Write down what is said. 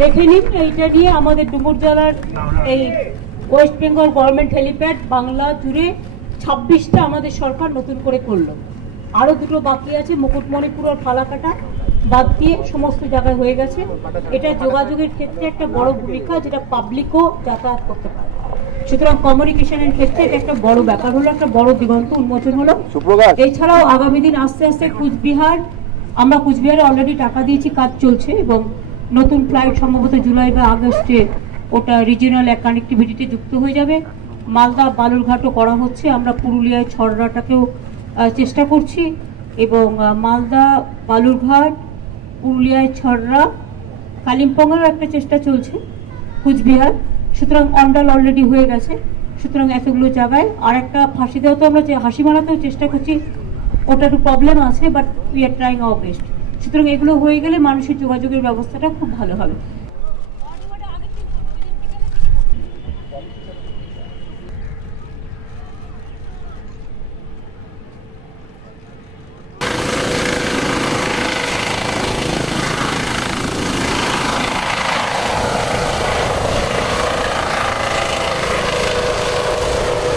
দেখে নিন। এইটা নিয়ে আমাদের ডুমুর জেলার এই West Bengal government helipad Bangla জুড়ে 26টা আমাদের সরকার নতুন করে করলো। আরো দুটো বাকি আছে, মুকুটমণিপুর আর ফালাকাটা বাদ দিয়ে সমস্ত জায়গায় হয়ে গেছে। এটা যোগাযোগের ক্ষেত্রে একটা বড় ভূমিকা, যেটা পাবলিকও যাতায়াত করতে পারে। সুতরাং কমিউনিকেশনের ক্ষেত্রে এটা একটা বড় ব্যাপার হলো, একটা বড় দিগন্ত উন্মোচন হলো। এছাড়াও আগামী দিন আস্তে আস্তে কুচবিহার, আমরা কুচবিহারে অলরেডি টাকা দিয়েছি, কাজ চলছে এবং নতুন ফ্লাইট সম্ভবত জুলাই বা আগস্টে ওটা রিজিওনাল কানেক্টিভিটিতে যুক্ত হয়ে যাবে। মালদা বালুরঘাটও করা হচ্ছে, আমরা পুরুলিয়ায় ছড়রাটাকেও চেষ্টা করছি এবং মালদা বালুরঘাট, পুরুলিয়ায় ছড়রা, কালিম্পংয়েরও একটা চেষ্টা চলছে, কুচবিহার। সুতরাং অন্ডাল অলরেডি হয়ে গেছে। সুতরাং এতগুলো জায়গায় আর একটা ফাঁসিদেও তো আমরা হাসি মারাতেও চেষ্টা করছি, ওটা একটু প্রবলেম আছে, but we are trying our best. সুতরাং এগুলো হয়ে গেলে মানুষের যোগাযোগের ব্যবস্থাটা খুব ভালো হবে।